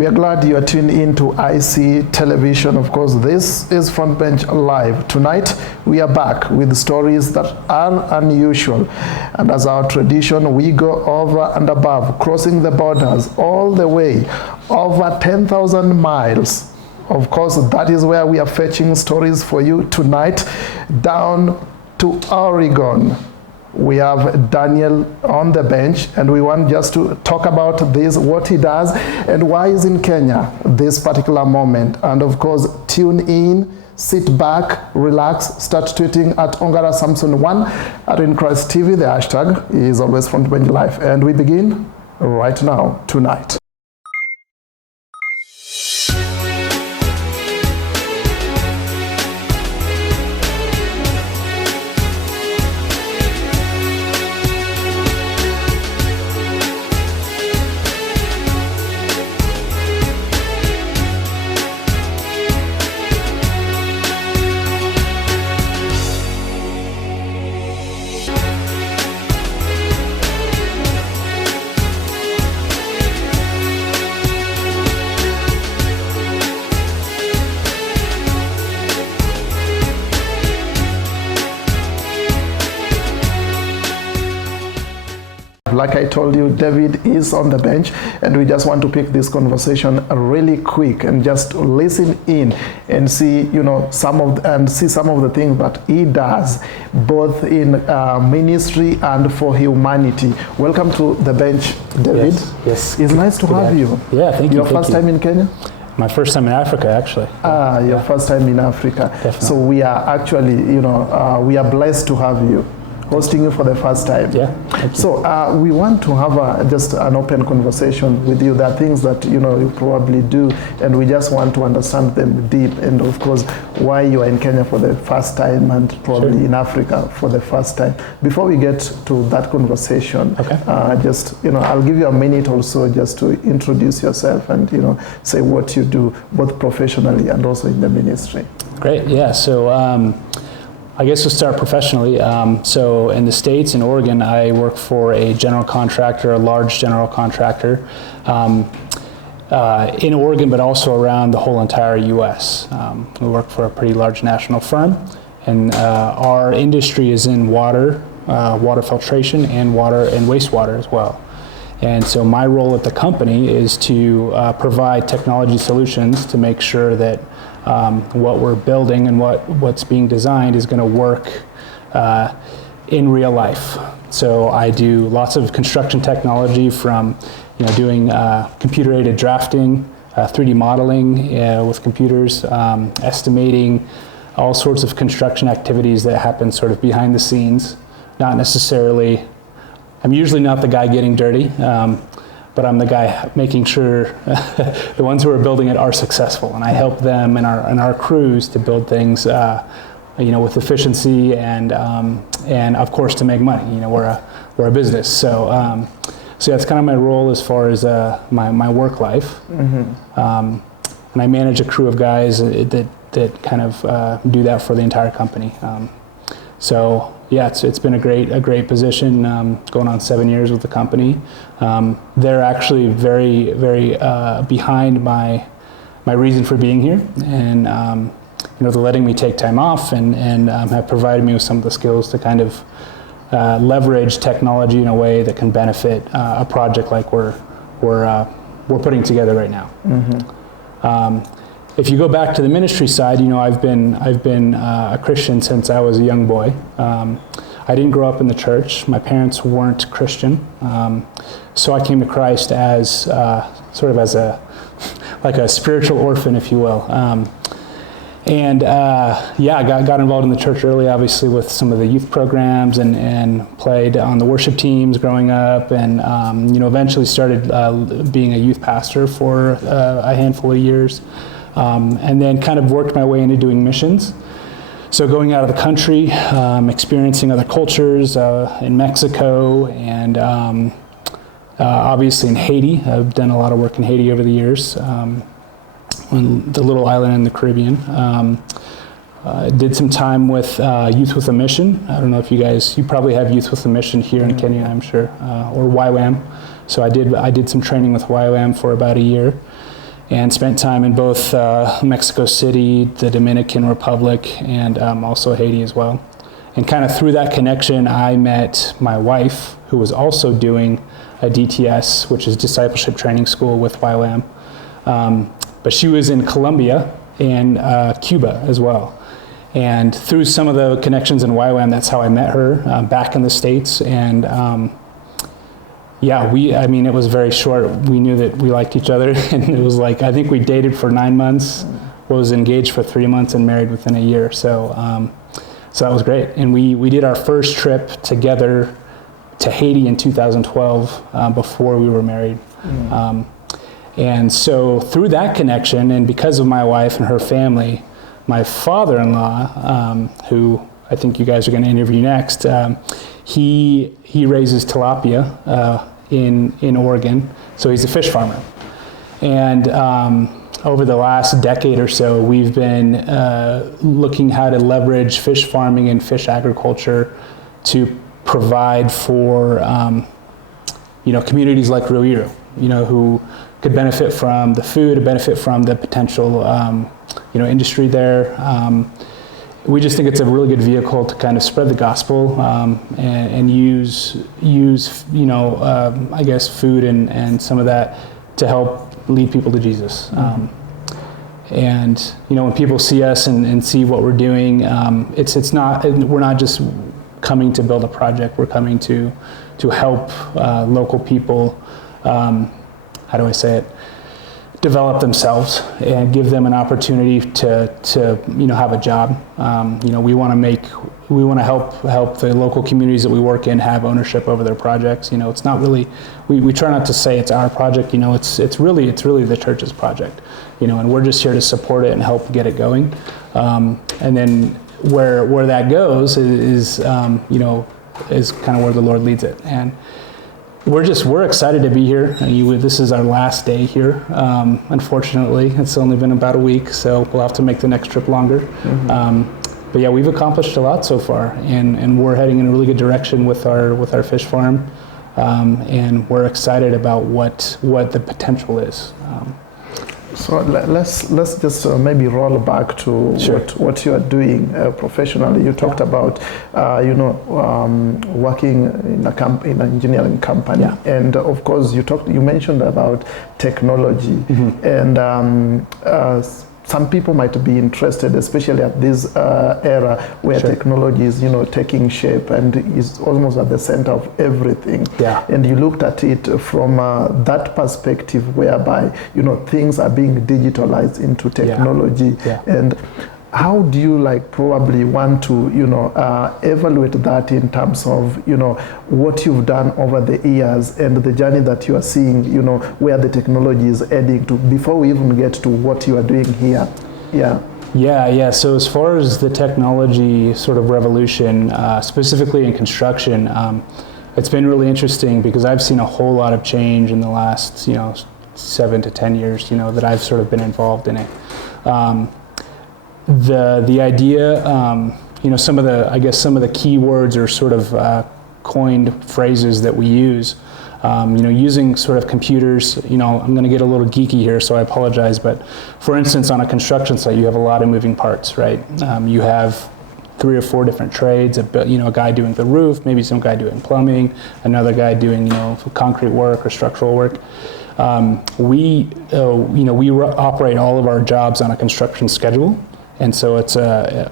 We are glad you are tuned in to IC Television. Of course, this is Front Bench Live. Tonight, we are back with stories that are unusual. And as our tradition, we go over and above, crossing the borders all the way, over 10,000 miles. Of course, that is where we are fetching stories for you tonight, down to Oregon. We have Daniel on the bench, and we want just to talk about this, what he does, and why he's in Kenya this particular moment. And of course, tune in, sit back, relax, start tweeting at Ongara Samson 1 at In Christ TV. The hashtag is always Front Bench Live. And we begin right now, tonight. Like I told you, David is on the bench, and we just want to pick this conversation really quick and just listen in and see, some of the things that he does, both in ministry and for humanity. Welcome to the bench, David. Yes. It's nice to have you. Yeah, thank you. Your first time in Kenya? My first time in Africa, actually. Your first time in Africa. Definitely. So we are actually, we are blessed to have you, hosting you for the first time. Yeah. Thank you. So we want to have just an open conversation with you. There are things that you probably do, and we just want to understand them deep. And of course, why you are in Kenya for the first time, and probably in Africa for the first time. Before we get to that conversation, I'll give you a minute or so just to introduce yourself and say what you do, both professionally and also in the ministry. Great. Yeah. So. I guess we'll start professionally. So in the States, in Oregon, I work for a general contractor, a large general contractor in Oregon, but also around the whole entire U.S. We work for a pretty large national firm, and our industry is in water, water filtration, and water and wastewater as well. And so my role at the company is to provide technology solutions to make sure that what we're building and what's being designed is going to work in real life. So I do lots of construction technology, from doing computer-aided drafting, 3D modeling with computers, estimating all sorts of construction activities that happen sort of behind the scenes. Not necessarily, I'm usually not the guy getting dirty, but I'm the guy making sure the ones who are building it are successful, and I help them and our crews to build things, with efficiency and of course to make money. We're a business, so that's kind of my role as far as my work life, and I manage a crew of guys that kind of do that for the entire company. So yeah, it's been a great position, going on 7 years with the company. They're actually very, very behind my reason for being here, and they're letting me take time off, and have provided me with some of the skills to kind of leverage technology in a way that can benefit a project like we're putting together right now. If you go back to the ministry side, I've been a Christian since I was a young boy. I didn't grow up in the church. My parents weren't Christian, so I came to Christ as sort of as like a spiritual orphan, if you will. I got involved in the church early, obviously, with some of the youth programs, and played on the worship teams growing up, and eventually started being a youth pastor for a handful of years. And then kind of worked my way into doing missions. So going out of the country, experiencing other cultures in Mexico, and obviously in Haiti. I've done a lot of work in Haiti over the years, on the little island in the Caribbean. Did some time with Youth with a Mission. I don't know if you probably have Youth with a Mission here in Kenya, I'm sure, or YWAM. So I did some training with YWAM for about a year. and spent time in both Mexico City, the Dominican Republic, and also Haiti as well. And kind of through that connection, I met my wife, who was also doing a DTS, which is Discipleship Training School with YWAM. But she was in Colombia and Cuba as well. And through some of the connections in YWAM, that's how I met her back in the States. And it was very short. We knew that we liked each other. And it was like, I think we dated for 9 months, was engaged for 3 months, and married within a year. So that was great. And we did our first trip together to Haiti in 2012 before we were married. And so through that connection, and because of my wife and her family, my father-in-law, who I think you guys are going to interview next, he raises tilapia in Oregon. So he's a fish farmer. And over the last decade or so, we've been looking how to leverage fish farming and fish agriculture to provide for communities like Rio, who could benefit from the food, benefit from the potential industry there. We just think it's a really good vehicle to kind of spread the gospel and use food and some of that to help lead people to Jesus. And when people see us and see what we're doing, we're not just coming to build a project. We're coming to help local people. How do I say it? Develop themselves and give them an opportunity to have a job. We want to help the local communities that we work in have ownership over their projects. It's not really, we try not to say it's our project. It's really the church's project. And we're just here to support it and help get it going. And then where that goes is kind of where the Lord leads it. And we're excited to be here. This is our last day here. Unfortunately, it's only been about a week, so we'll have to make the next trip longer. But yeah, we've accomplished a lot so far, and we're heading in a really good direction with our fish farm, and we're excited about what the potential is. So let's just maybe roll back to Sure. what you are doing professionally. You talked about working in an engineering company, and of course you mentioned about technology, and some people might be interested, especially at this era where Sure. technology is taking shape and is almost at the center of everything. Yeah. And you looked at it from that perspective, whereby things are being digitalized into technology. Yeah. And how do you probably want to evaluate that in terms of what you've done over the years and the journey that you are seeing, where the technology is heading to, before we even get to what you are doing here? Yeah. So as far as the technology sort of revolution, specifically in construction, it's been really interesting because I've seen a whole lot of change in the last 7 to 10 years that I've sort of been involved in it. The idea, some of the key words or sort of coined phrases that we use, using sort of computers. I'm going to get a little geeky here, so I apologize. But for instance, on a construction site, you have a lot of moving parts, right? You have 3 or 4 different trades. A guy doing the roof, maybe some guy doing plumbing, another guy doing concrete work or structural work. We operate all of our jobs on a construction schedule. And so it's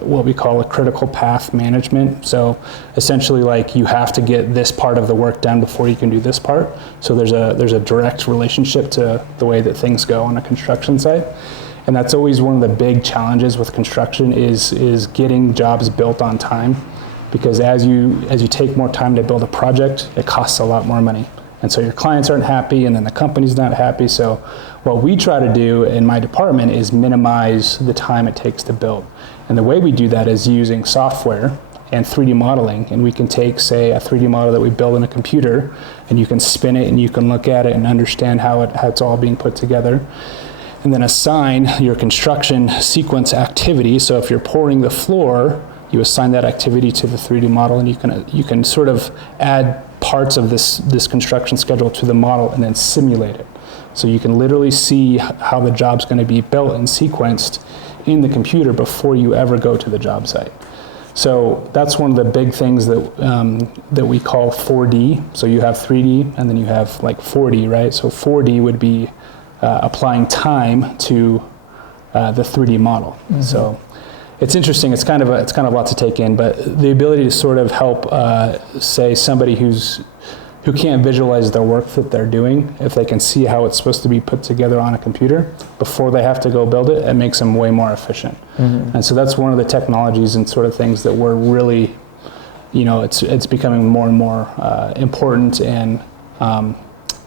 what we call a critical path management. So essentially, you have to get this part of the work done before you can do this part. So there's a direct relationship to the way that things go on a construction site. And that's always one of the big challenges with construction is getting jobs built on time. Because as you take more time to build a project, it costs a lot more money. And so your clients aren't happy, and then the company's not happy. So what we try to do in my department is minimize the time it takes to build. And the way we do that is using software and 3D modeling. And we can take, say, a 3D model that we build in a computer, and you can spin it, and you can look at it and understand how it's all being put together. And then assign your construction sequence activity. So if you're pouring the floor, you assign that activity to the 3D model, and you can sort of add parts of this construction schedule to the model and then simulate it. So you can literally see how the job's going to be built and sequenced in the computer before you ever go to the job site. So that's one of the big things that we call 4D. So you have 3D and then you have like 4D, right? So 4D would be applying time to the 3D model. Mm-hmm. So it's interesting. It's kind of a lot to take in, but the ability to sort of help, say, somebody who can't visualize their work that they're doing, if they can see how it's supposed to be put together on a computer before they have to go build it, it makes them way more efficient. Mm-hmm. And so that's one of the technologies and sort of things that we're really, it's becoming more and more important and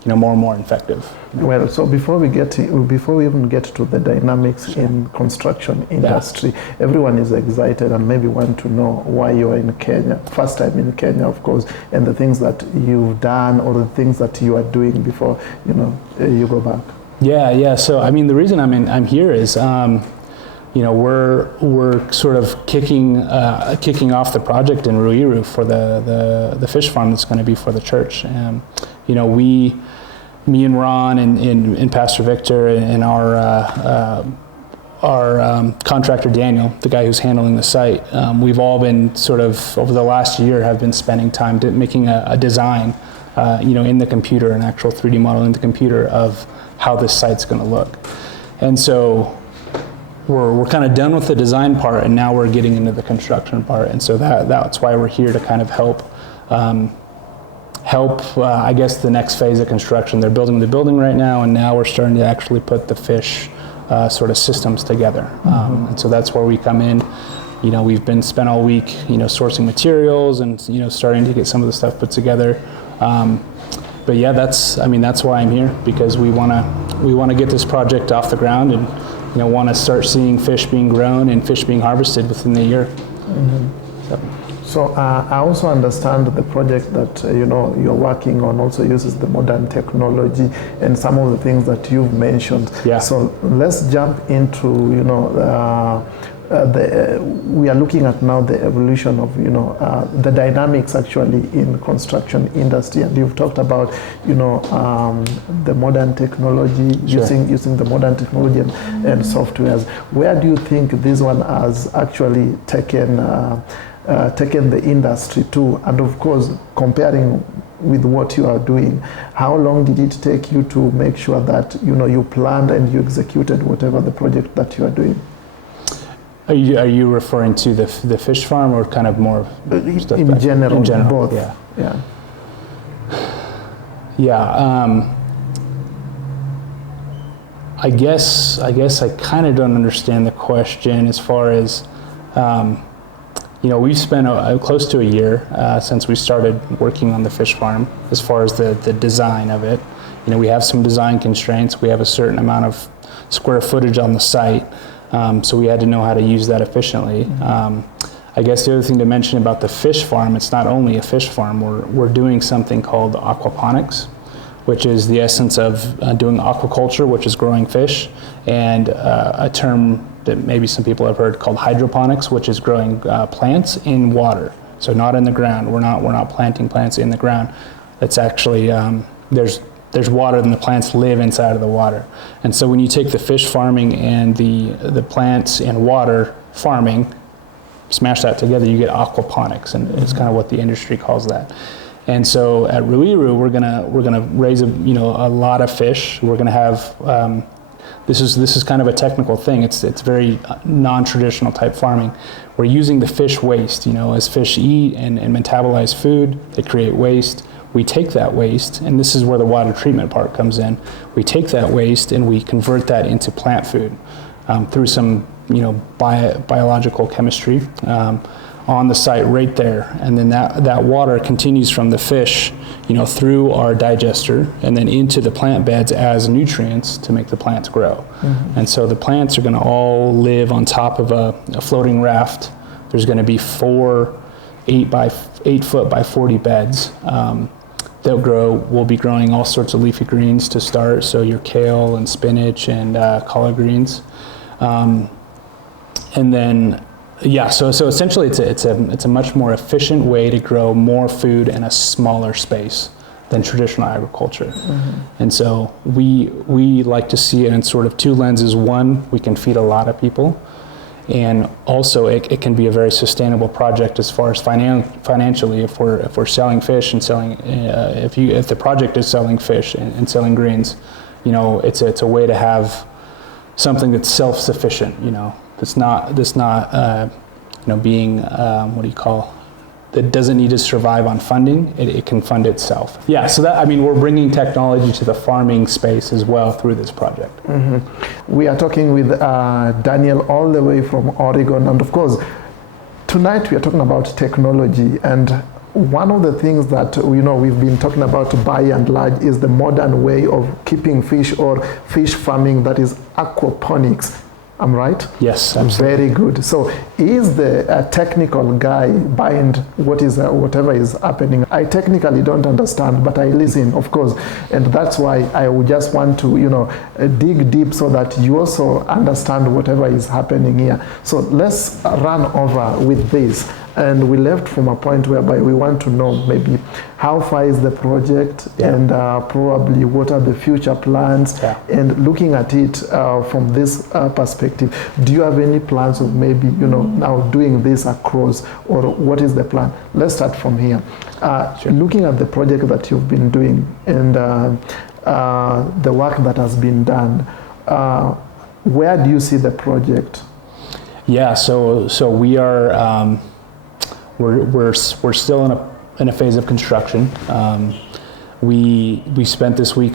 more and more effective. Well, so before we even get to the dynamics Sure. in construction industry, everyone is excited and maybe want to know why you're in Kenya, first time in Kenya, of course, and the things that you've done or the things that you are doing before you go back. Yeah. So I mean, the reason I'm here is we're sort of kicking off the project in Ruiru for the fish farm that's going to be for the church. Me and Ron and Pastor Victor and our contractor Daniel, the guy who's handling the site, we've all been sort of over the last year have been spending time making a design, in the computer, an actual 3D model in the computer of how this site's going to look. And so we're kind of done with the design part, and now we're getting into the construction part. And so that's why we're here to kind of help, I guess, the next phase of construction. They're building the building right now, and now we're starting to actually put the fish sort of systems together. Mm-hmm. And so that's where we come in. We've been spent all week, sourcing materials and, starting to get some of the stuff put together. But yeah, that's why I'm here, because we want to get this project off the ground and, want to start seeing fish being grown and fish being harvested within the year. Mm-hmm. So I also understand the project that you're working on also uses the modern technology and some of the things that you've mentioned. Yeah. So let's jump into we are looking at now the evolution of the dynamics actually in construction industry, and you've talked about the modern technology. Sure. using the modern technology and softwares. Where do you think this one has actually taken the industry to? And of course, comparing with what you are doing, how long did it take you to make sure that you planned and you executed whatever the project that you are doing? Are you referring to the fish farm or kind of more stuff in general, both? Yeah. I guess I kind of don't understand the question as far as we've spent close to a year since we started working on the fish farm as far as the design of it. We have some design constraints. We have a certain amount of square footage on the site. So we had to know how to use that efficiently. I guess the other thing to mention about the fish farm, it's not only a fish farm. We're doing something called aquaponics, which is the essence of doing aquaculture, which is growing fish, and a term that maybe some people have heard called hydroponics, which is growing plants in water. So not in the ground. We're not planting plants in the ground. It's actually there's water and the plants live inside of the water. And so when you take the fish farming and the plants and water farming, smash that together, you get aquaponics, and it's kind of what the industry calls that. And so at Ruiru, we're gonna raise a lot of fish. We're gonna have this is kind of a technical thing. It's very non-traditional type farming. We're using the fish waste. As fish eat and metabolize food, they create waste. We take that waste, and this is where the water treatment part comes in. We take that waste and we convert that into plant food through some biological chemistry on the site right there. And then that water continues from the fish through our digester and then into the plant beds as nutrients to make the plants grow. Mm-hmm. And so the plants are going to all live on top of a floating raft. There's going to be 4 8 foot by 40 beds. We'll be growing all sorts of leafy greens to start, so your kale and spinach and collard greens. And then, so essentially it's a much more efficient way to grow more food in a smaller space than traditional agriculture. And so we like to see it in sort of two lenses. One, we can feed a lot of people, and also it can be a very sustainable project as far as financially. If we're selling fish and selling, if the project is selling fish and selling greens, you know, it's a way to have something that's self-sufficient. You know, that's not you know, being that doesn't need to survive on funding. It can fund itself. Yeah, so that, I mean, we're bringing technology to the farming space as well through this project. We are talking with Daniel all the way from Oregon, and of course, tonight we are talking about technology, and one of the things that we've been talking about by and large is the modern way of keeping fish or fish farming, that is aquaponics. I'm right? Yes, absolutely. Very good. So is the technical guy behind whatever is happening? I technically don't understand, but I listen, of course. And that's why I would just want to, dig deep so that you also understand whatever is happening here. So let's run over with this. And we left from a point whereby we want to know maybe how far is the project, and probably what are the future plans, and looking at it from this perspective, do you have any plans of maybe, now doing this across, or what is the plan? Let's start from here. Looking at the project that you've been doing and the work that has been done, where do you see the project? Yeah, so we are, we're still in a phase of construction. We spent this week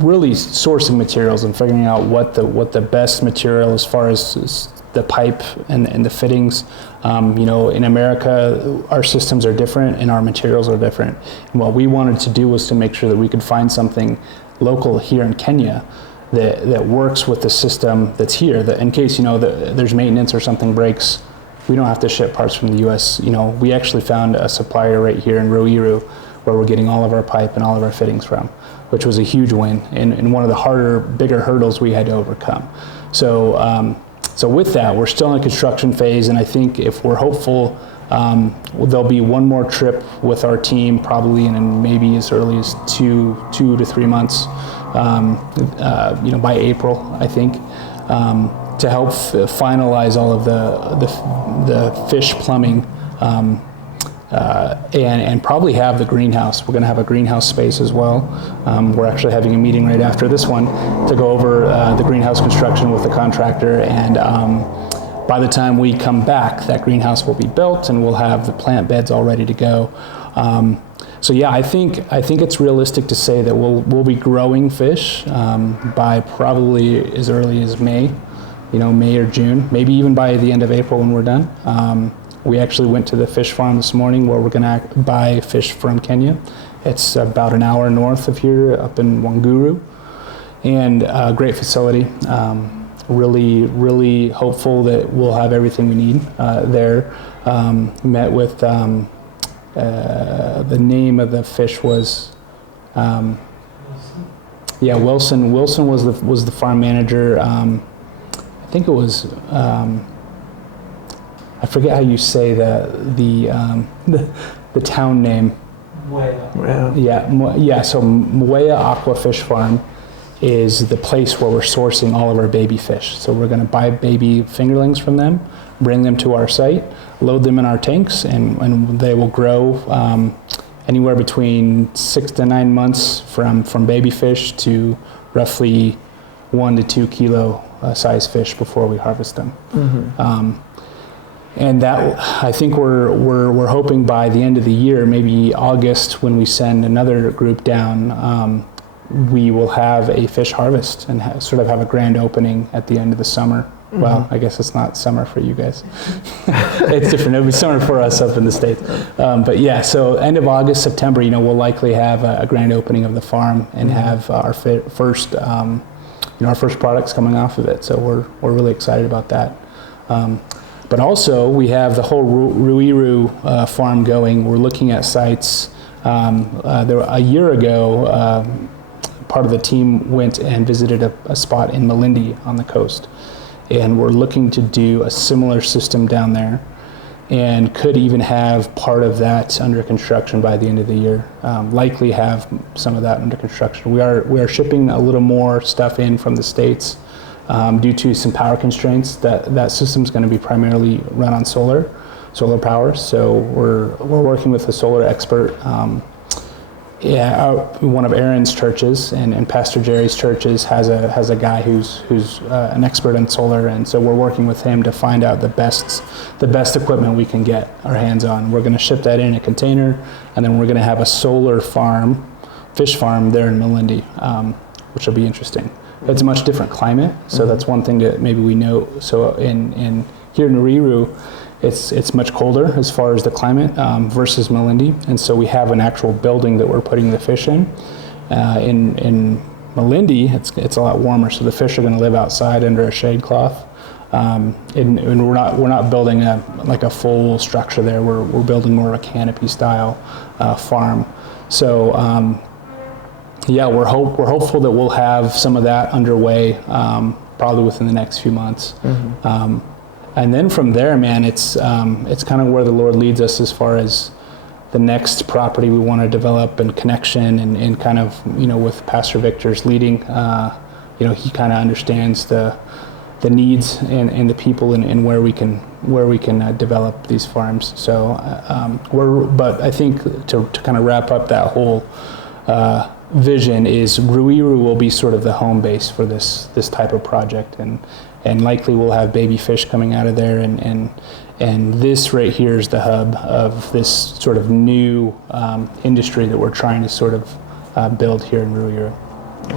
really sourcing materials and figuring out what the best material as far as the pipe and the fittings. In America, our systems are different and our materials are different. And what we wanted to do was to make sure that we could find something local here in Kenya that works with the system that's here. That in case there's maintenance or something breaks, we don't have to ship parts from the U.S. We actually found a supplier right here in Ruiru where we're getting all of our pipe and all of our fittings from, which was a huge win and one of the bigger hurdles we had to overcome. So with that, we're still in a construction phase, and I think if we're hopeful, there'll be one more trip with our team, probably in maybe as early as two to 3 months, by April, I think. To help finalize all of the fish plumbing, and probably have the greenhouse. We're going to have a greenhouse space as well. We're actually having a meeting right after this one to go over the greenhouse construction with the contractor, and by the time we come back, that greenhouse will be built and we'll have the plant beds all ready to go. So yeah, I think it's realistic to say that we'll be growing fish by probably as early as May. May or June, maybe even by the end of April when we're done. We actually went to the fish farm this morning where we're going to buy fish from Kenya. It's about an hour north of here, up in Wanguru, and a great facility. Really, really hopeful that we'll have everything we need there. Met with the name of the fish was Wilson. Wilson was the farm manager. I think it was, I forget how you say the town name. Mwea. So Mwea Aqua Fish Farm is the place where we're sourcing all of our baby fish. So we're going to buy baby fingerlings from them, bring them to our site, load them in our tanks, and they will grow anywhere between 6 to 9 months from baby fish to roughly 1 to 2 kilo size fish before we harvest them. And that, I think we're hoping by the end of the year, maybe August, when we send another group down, we will have a fish harvest and sort of have a grand opening at the end of the summer. Well, I guess it's not summer for you guys. It's different. It'll be summer for us up in the States. But yeah, so end of August, September, we'll likely have a grand opening of the farm and have our first our first products coming off of it. So we're really excited about that. But also we have the whole Ruiru farm going. We're looking at sites. A year ago, part of the team went and visited a spot in Malindi on the coast. And we're looking to do a similar system down there. and could even have part of that under construction by the end of the year. Likely have some of that under construction. We are shipping a little more stuff in from the States due to some power constraints. That system's going to be primarily run on solar power. So we're working with a solar expert. One of Aaron's churches and Pastor Jerry's churches has a guy who's an expert in solar, and so we're working with him to find out the best equipment we can get our hands on. We're going to ship that in a container, and then we're going to have a solar fish farm there in Malindi, which will be interesting. It's a much different climate, so that's one thing that maybe we know. So in here in Ruiru, it's much colder as far as the climate versus Malindi, and so we have an actual building that we're putting the fish in. In Malindi, it's a lot warmer, so the fish are going to live outside under a shade cloth. And we're not building a full structure there. We're building more of a canopy style farm. So we're hopeful that we'll have some of that underway probably within the next few months. And then from there, man, it's kind of where the Lord leads us as far as the next property we want to develop and connection and kind of, with Pastor Victor's leading, he kind of understands the needs and the people and where we can develop these farms. So but I think to kind of wrap up that whole vision is Ruiru will be sort of the home base for this type of project, and likely we'll have baby fish coming out of there, and this right here is the hub of this sort of new industry that we're trying to sort of build here in Ruiru.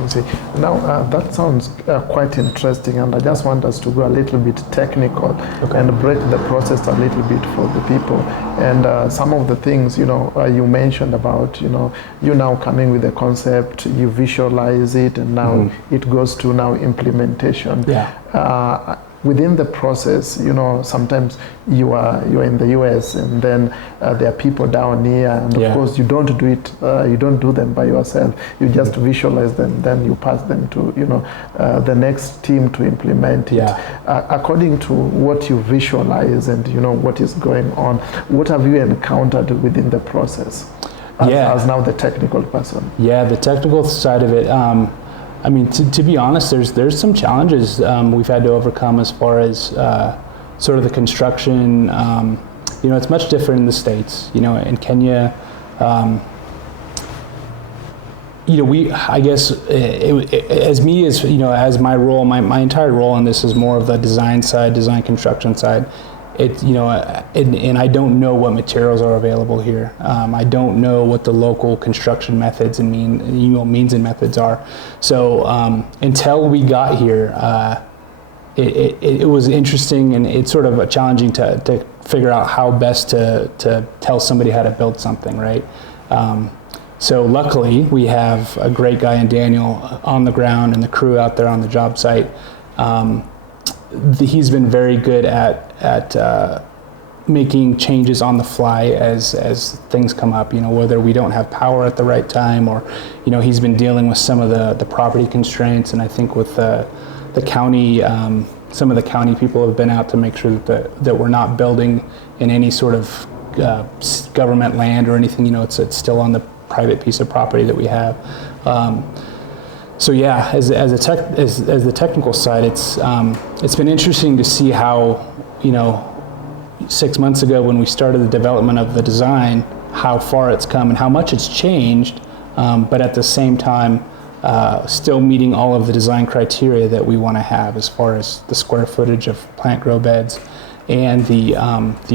See. Now that sounds quite interesting, and I just want us to go a little bit technical and break the process a little bit for the people. And some of the things you mentioned about you now coming with a concept, you visualize it, and now it goes to now implementation. Within the process, sometimes you are in the US, and then there are people down here, and of course you don't do it. You don't do them by yourself. You just visualize them, then you pass them to the next team to implement it. According to what you visualize and what is going on, what have you encountered within the process? As now the technical person. Yeah, the technical side of it. I mean, to be honest, there's some challenges we've had to overcome as far as sort of the construction. It's much different in the States. In Kenya, I guess as my role, my entire role in this is more of the design construction side. And I don't know what materials are available here. I don't know what the local construction methods and means and methods are. So until we got here, it was interesting, and it's sort of challenging to figure out how best to tell somebody how to build something, right? So luckily, we have a great guy in Daniel on the ground and the crew out there on the job site. He's been very good at making changes on the fly as things come up, whether we don't have power at the right time, or he's been dealing with some of the property constraints, and I think with the county, some of the county people have been out to make sure that we're not building in any sort of government land or anything. It's still on the private piece of property that we have. So yeah, as the technical side, it's been interesting to see how 6 months ago when we started the development of the design, how far it's come and how much it's changed, but at the same time still meeting all of the design criteria that we want to have as far as the square footage of plant grow beds and the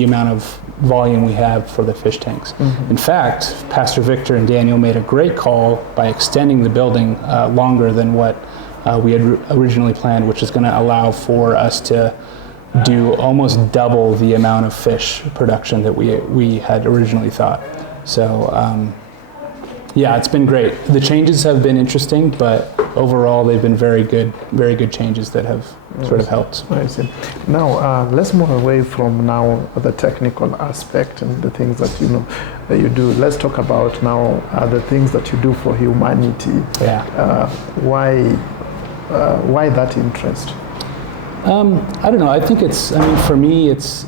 amount of volume we have for the fish tanks. In fact, Pastor Victor and Daniel made a great call by extending the building longer than what we had originally planned, which is going to allow for us to do almost double the amount of fish production that we had originally thought. So it's been great. The changes have been interesting, but overall they've been very good changes that have sort of helped. I see. Now let's move away from now the technical aspect and the things that that you do. Let's talk about now the things that you do for humanity. Why that interest? I don't know. I think for me, it's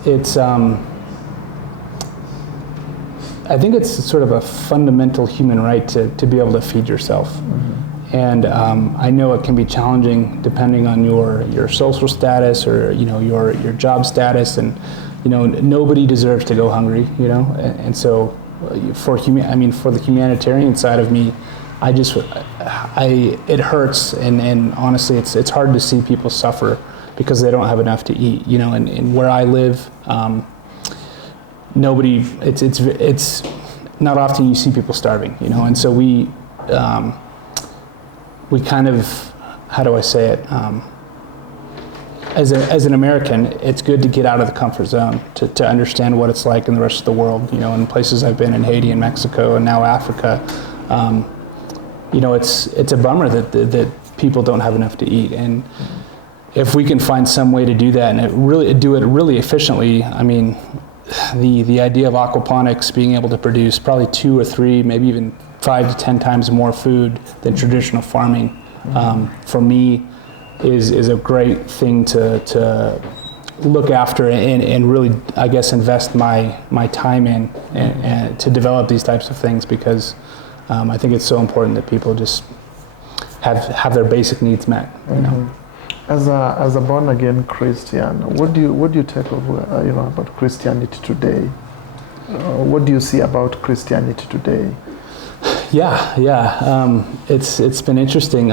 I think it's sort of a fundamental human right to be able to feed yourself. And I know it can be challenging depending on your social status or your job status, and nobody deserves to go hungry, and so for the humanitarian side of me, it hurts, and honestly it's hard to see people suffer because they don't have enough to eat, and where I live, it's not often you see people starving, and so we kind of, how do I say it, as an American, it's good to get out of the comfort zone, to understand what it's like in the rest of the world, in places I've been in Haiti and Mexico and now Africa. It's a bummer that people don't have enough to eat, and if we can find some way to do that and do it really efficiently, I mean, the idea of aquaponics being able to produce probably 2 or 3, maybe even 5 to 10 times more food than traditional farming, for me is a great thing to look after and really, I guess, invest my time in and to develop these types of things, because I think it's so important that people just have their basic needs met. As a born again Christian, what do you take of about Christianity today? What do you see about Christianity today? It's been interesting.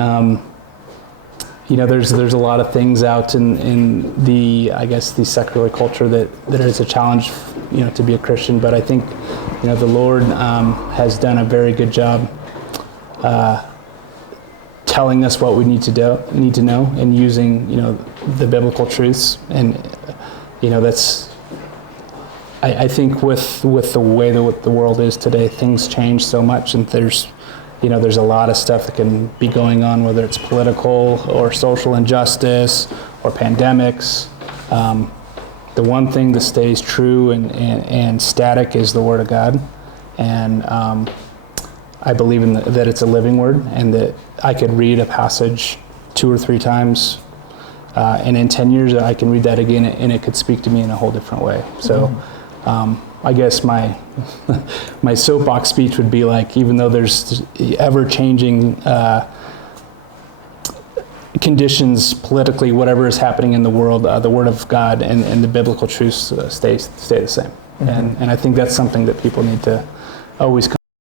There's a lot of things out in the, I guess, the secular culture that is a challenge, to be a Christian. But I think, the Lord has done a very good job telling us what we need to know, and using, the biblical truths. And, that's, I think with the way that the world is today, things change so much, and there's a lot of stuff that can be going on, whether it's political or social injustice or pandemics. The one thing that stays true and static is the Word of God. And I believe that it's a living Word, and that I could read a passage 2 or 3 times, and in 10 years I can read that again, and it could speak to me in a whole different way. So I guess my soapbox speech would be like, even though there's ever-changing conditions politically, whatever is happening in the world, the Word of God and the biblical truths stay the same. And I think that's something that people need to always come